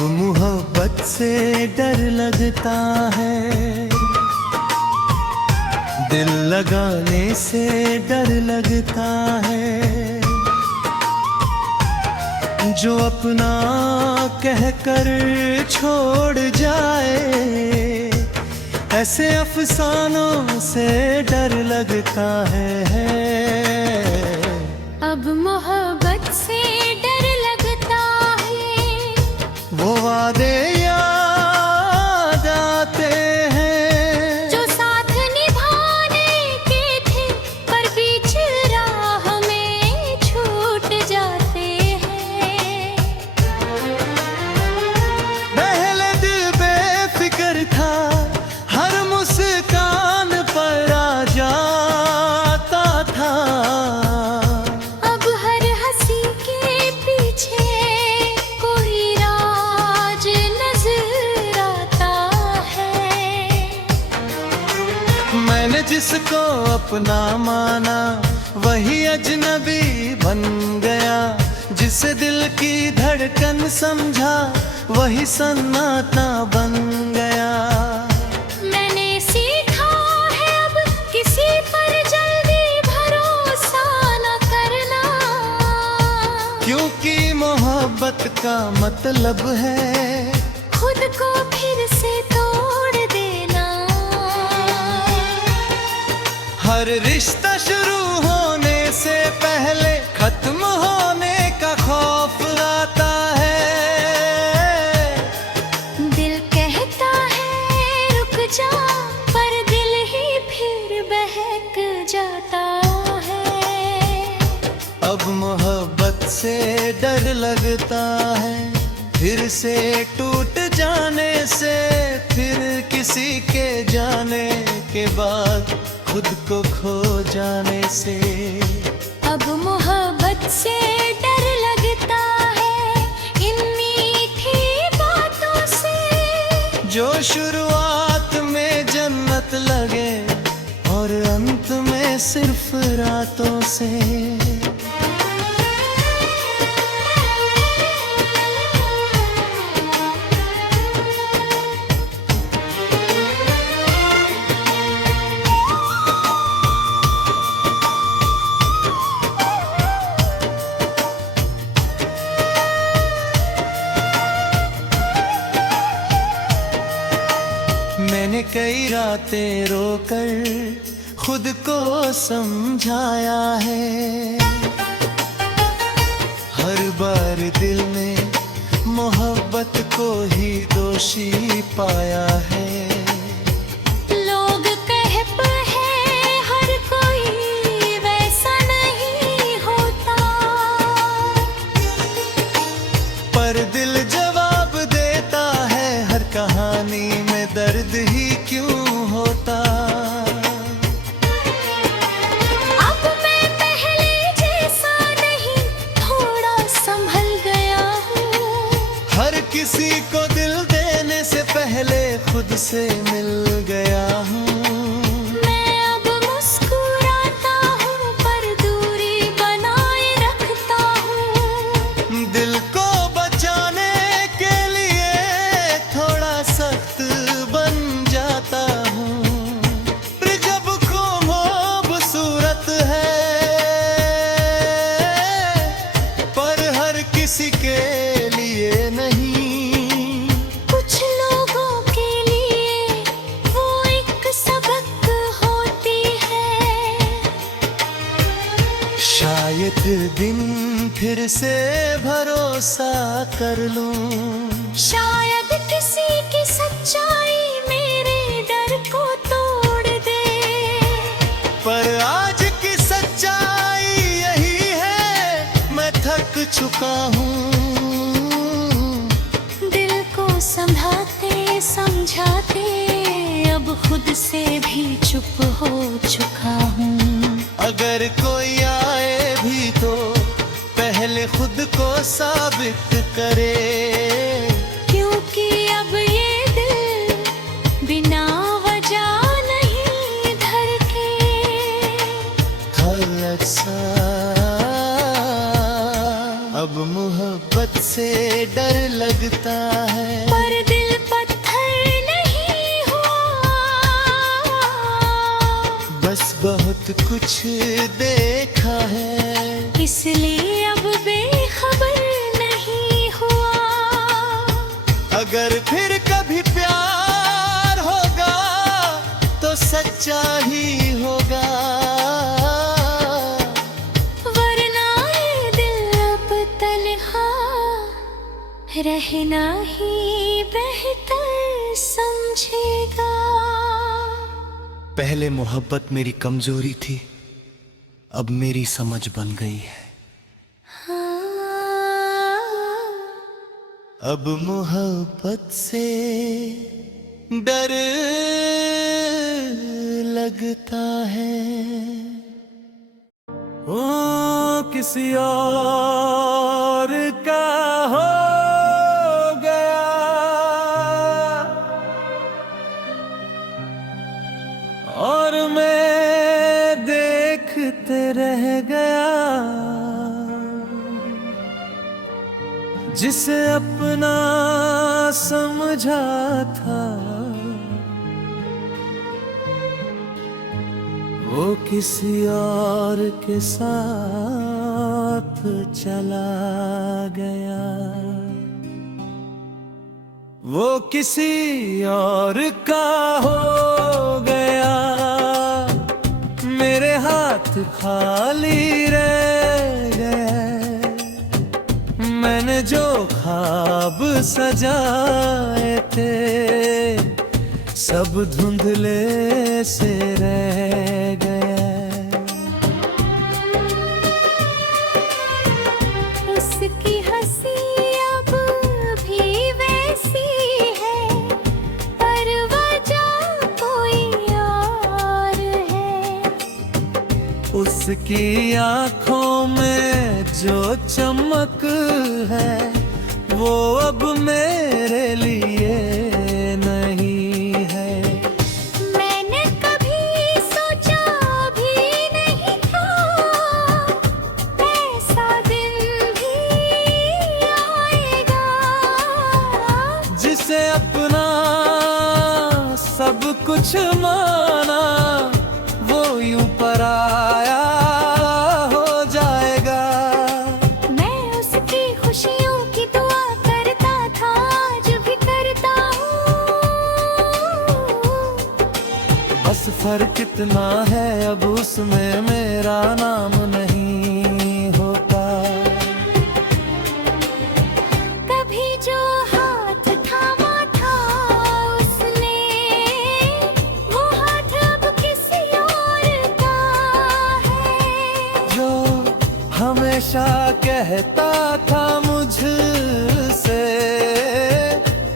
अब मोहब्बत से डर लगता है, दिल लगाने से डर लगता है। जो अपना कहकर छोड़ जाए, ऐसे अफसानों से डर लगता है। अब मोहब्बत से डर लगता है, वो वादे याद आते हैं जो साथ निभाने के थे, पर बीच राह में छूट जाते हैं। पहले दिल बेफिक्र था, हर मुस्कान पर आ जाता था। अब हर हंसी के पीछे कोई राज नजर आता है। मैंने जिसको अपना माना, वही अजनबी बन गया। जिसे दिल की धड़कन समझा, वही सन्नाटा बन गया। मैंने सीखा है अब किसी पर जल्दी भरोसा न करना, क्योंकि मोहब्बत का मतलब है खुद को फिर से तोड़ देना। हर रिश्ता शुरू होने से पहले खत्म होने का खौफ आता है। दिल कहता है रुक जा, पर दिल ही फिर बहक जाता है। अब मोहब्बत से डर लगता है, फिर से टूट जाने से, फिर किसी के जाने के बाद खुद को खो जाने से। अब मोहब्बत से डर लगता है, इन मीठी बातों से जो शुरुआत में जन्नत लगे और अंत में सिर्फ रातों से। मैंने कई रातें रोकर खुद को समझाया है। हर बार दिल में मोहब्बत को ही दोषी पाया है। लोग कहते हैं हर कोई वैसा नहीं होता, पर दिल जवाब देता है, हर कहानी में दर्द ही क्यों होता। अब मैं पहले जैसा नहीं, थोड़ा संभल गया हूँ। हर किसी को दिल देने से पहले खुद से मिल गया हूँ। मैं अब मुस्कुराता हूँ, पर दूरी बनाए रखता हूँ। दिल को बचाने के लिए थोड़ा सख्त बन जाता हूँ। पर जब खूब सूरत है, पर हर किसी के लिए नहीं। कुछ लोगों के लिए वो एक सबक होती है। शायद दिन फिर से भरोसा कर लूं, शायद किसी की सच्चाई मेरे डर को तोड़ दे। पर आज की सच्चाई यही है, मैं थक चुका हूँ। दिल को संभालते समझाते अब खुद से भी चुप हो चुका हूँ। अगर कोई आए भी तो पहले खुद को साबित करे, क्योंकि अब ये दिल बिना वजह नहीं धड़के। अब मोहब्बत से डर लगता है, पर दिल पत्थर नहीं हुआ। बस बहुत कुछ देखा है, इसलिए अब बेखबर नहीं हुआ। अगर फिर कभी प्यार होगा तो सच्चा ही होगा, वरना ये दिल अब तन्हा रहना ही बेहतर समझेगा। पहले मोहब्बत मेरी कमजोरी थी, अब मेरी समझ बन गई है। अब मोहब्बत से डर लगता है। ओ किसी और का हो गया, और मैं देखते रह गया, जिसे अपना समझा था वो किसी और के साथ चला गया। वो किसी और का हो गया, मेरे हाथ खाली रह गए। मैंने जो ख्वाब सजाए थे सब धुंधले से रह गए। उसकी हंसी अब भी वैसी है, पर वजह कोई और है। उसकी आँखों में जो चमक है वो अब मेरे लिए नहीं है। मैंने कभी सोचा भी नहीं था ऐसा दिन भी आएगा, जिसे अपना सब कुछ माना वो यूं पराया हो जाएगा। मैं उसकी खुशियों की दुआ करता था, आज भी करता हूँ। बस फर्क इतना है अब उसमें मेरा नाम नहीं होता। कभी जो हाथ थामा था उसने, वो हाथ अब किसी और का है। जो हमेशा कहता था मुझसे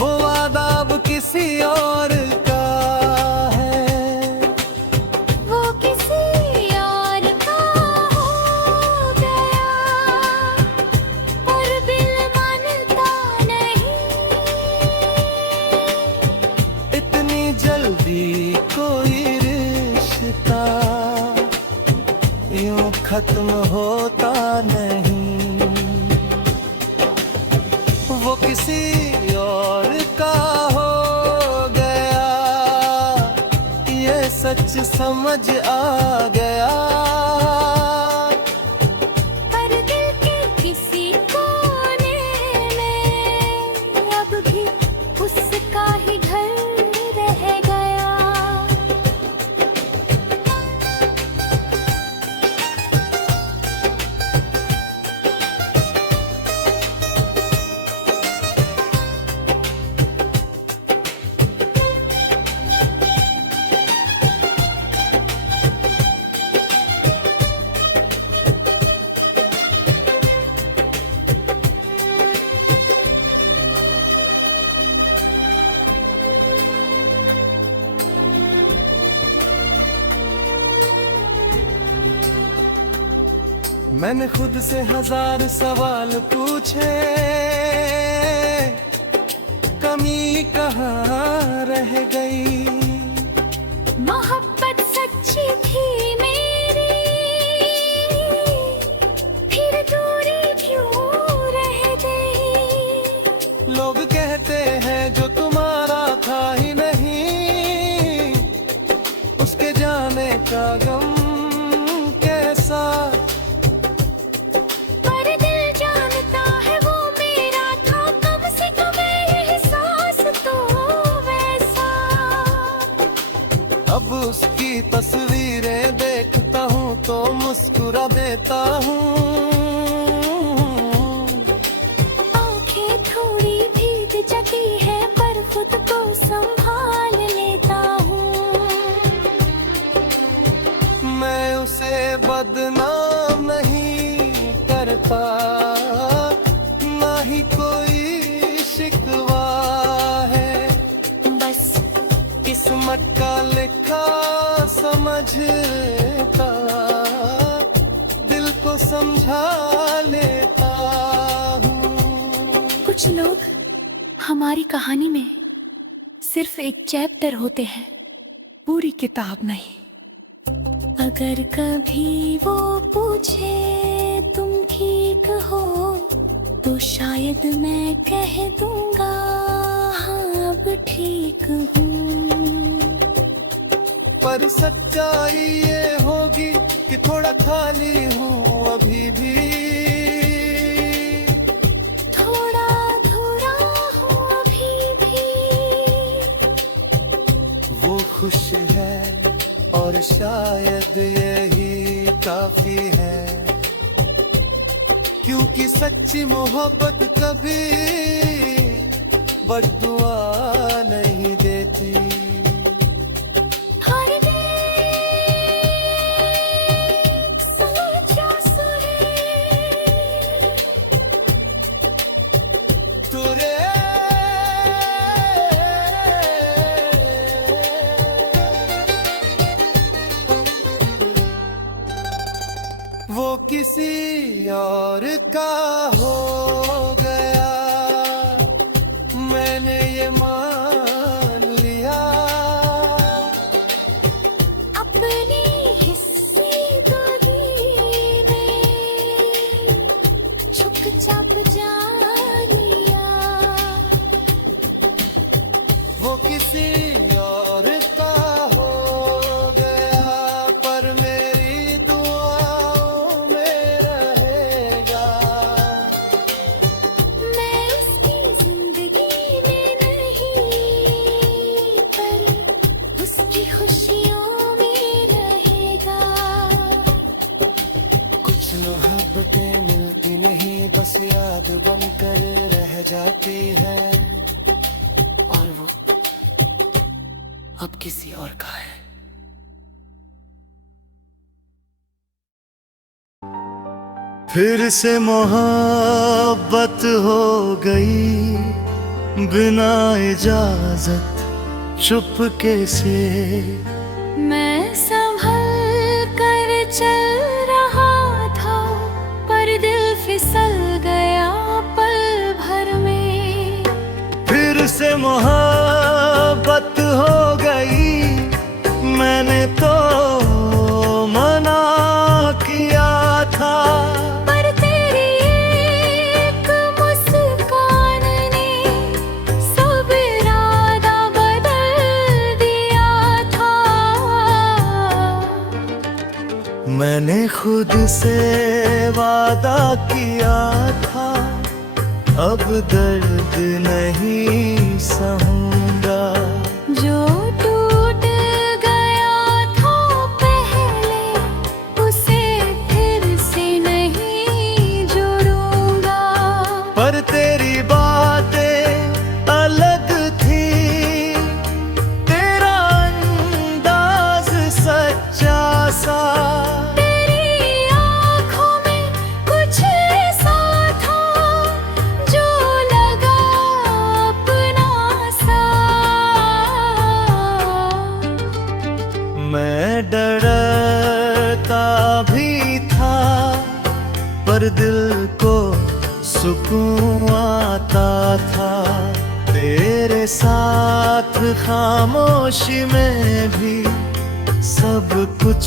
वो वादा अब किसी और का है। वो किसी और का हो गया, पर दिल मानता नहीं। इतनी जल्दी कोई रिश्ता यूं खत्म होता नहीं। वो किसी और का हो गया, ये सच समझ आ गया। पर दिल के किसी कोने में अब भी उसका ही घर रह गया। मैंने खुद से 1000 सवाल पूछे, कमी कहाँ रह गई। मोहब्बत सच्ची थी मेरी, फिर दूरी क्यों रह गई। का गम के साथ। पर दिल जानता है वो मेरा था, कम से कम एहसास तो वैसा। अब उसकी तस्वीरें देखता हूँ तो मुस्कुरा देता हूँ। आंखें थोड़ी भीग जाती है पर खुद को संभाल लेता हूँ। मैं उसे बदनाम नहीं करता, ना ही कोई शिकवा है। बस किस्मत का लिखा समझता, दिल को समझा लेता हूँ। कुछ लोग हमारी कहानी में सिर्फ एक चैप्टर होते हैं, पूरी किताब नहीं। अगर कभी वो पूछे तुम ठीक हो तो शायद मैं कह दूंगा हाँ अब ठीक हूँ। पर सच्चाई ये होगी कि थोड़ा खाली हूँ अभी भी, थोड़ा अधूरा हूँ अभी भी। वो खुश है और शायद यही काफी है, क्योंकि सच्ची मोहब्बत कभी बद्दुआ नहीं देती। हर एक सोचा सुने तुरे वो किसी और का हो गया, मैंने ये मान लिया। अपनी हिस्सी गोदी में चुपचाप जा लिया। वो किसी और का हो गया पर मेरी दुआओं में रहेगा। मैं उसकी जिंदगी में नहीं पर उसकी खुशियों में रहेगा। कुछ मोहब्बतें मिलती नहीं, बस याद बनकर रह जाती है, और वो अब किसी और का है। फिर से मोहब्बत हो गई बिना इजाजत चुपके से। मैं संभल कर चल रहा था पर दिल फिसल गया पल भर में। फिर से मोहब्बत हो गई, मैंने तो मना किया था, पर तेरी एक मुस्कान ने सब इरादा बदल दिया था। मैंने खुद से वादा किया था अब दर्द नहीं सहूंगा। जो टूट गया था पहले उसे फिर से नहीं जोड़ूंगा। पर तेरी बातें अलग थी, तेरा अंदाज सच्चा सा। तेरी आँखों में कुछ ऐसा था जो लगा अपना सा। मैं डरता भी था पर दिल को सुकून आता था। तेरे साथ खामोशी में भी सब कुछ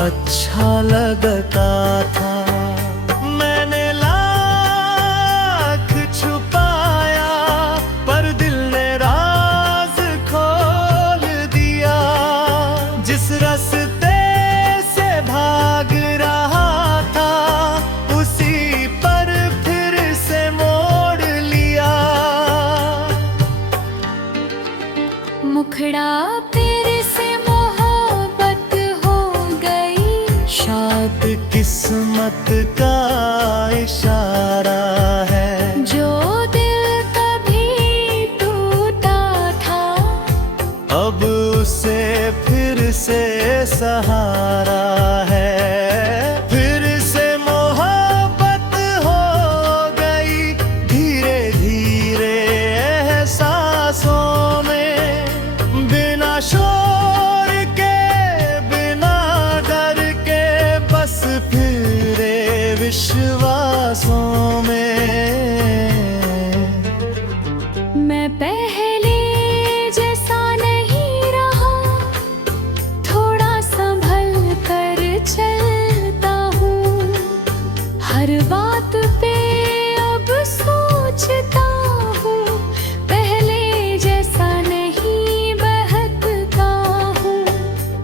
अच्छा लगता था। मैंने लाख छुपाया पर दिल ने राज खोल दिया। जिस रास्ते किस्मत का इशारा है। जो दिल कभी टूटा था अब उसे फिर से सहारा है। फिर से मोहब्बत हो गई धीरे धीरे एहसासों में, बिना शोर के बिना डर के, बस फिरे विश्वासों में। मैं पहले जैसा नहीं रहा, थोड़ा संभल कर चलता हूँ। हर बात पे अब सोचता हूँ, पहले जैसा नहीं बहकता हूँ।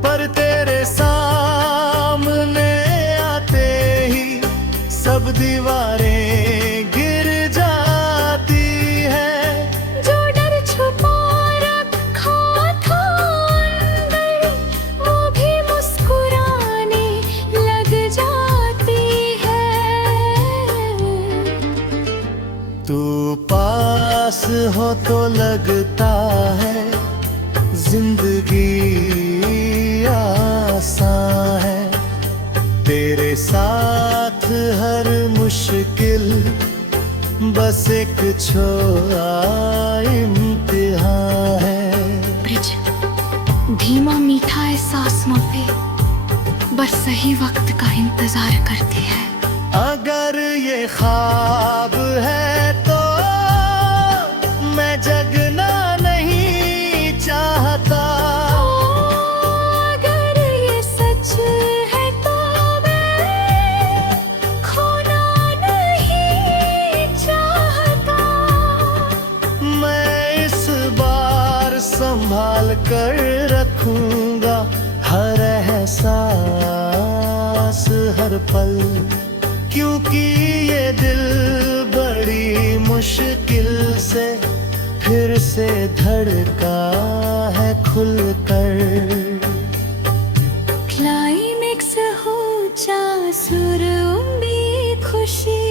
पर तेरे सामने आते ही सब दीवारें गिर जाती है। जो डर छुपा रखा था अंदर, वो भी मुस्कुराने लग जाती है। तू पास हो तो लगता है जिंदगी आसान है। तेरे साथ हर मुश्किल बस एक छोटा इम्तिहान है। ब्रिज, धीमा मीठा एहसासों पे बस सही वक्त का इंतजार करती है। अगर ये ख्वाब है तो मैं जगना नहीं चाहता। अगर ये सच है तो मैं खोना नहीं चाहता। मैं इस बार संभाल कर रखूंगा हर एहसास हर पल, क्योंकि ये दिल बड़ी मुश्किल से फिर से धड़का है खुलकर। क्लाइमेक्स हो जा सुर उम्मीद खुशी,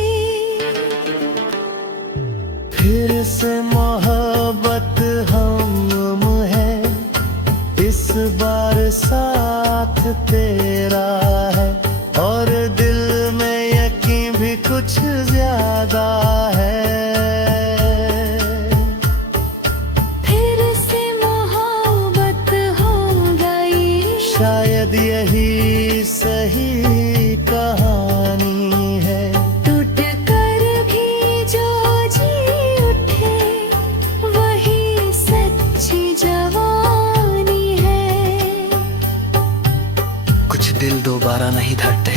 फिर से मोहब्बत हम है, इस बार साथ तेरा है। और दिल में यकीन भी कुछ ज्यादा है। फिर से मोहब्बत हो गई, शायद यही सही कहानी है। टूट कर भी जो जी उठे, वही सच्ची जवानी है। कुछ दिल दोबारा नहीं धड़ते,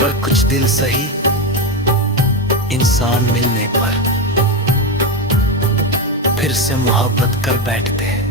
पर कुछ दिल सही इंसान मिलने पर फिर से मोहब्बत कर बैठते हैं।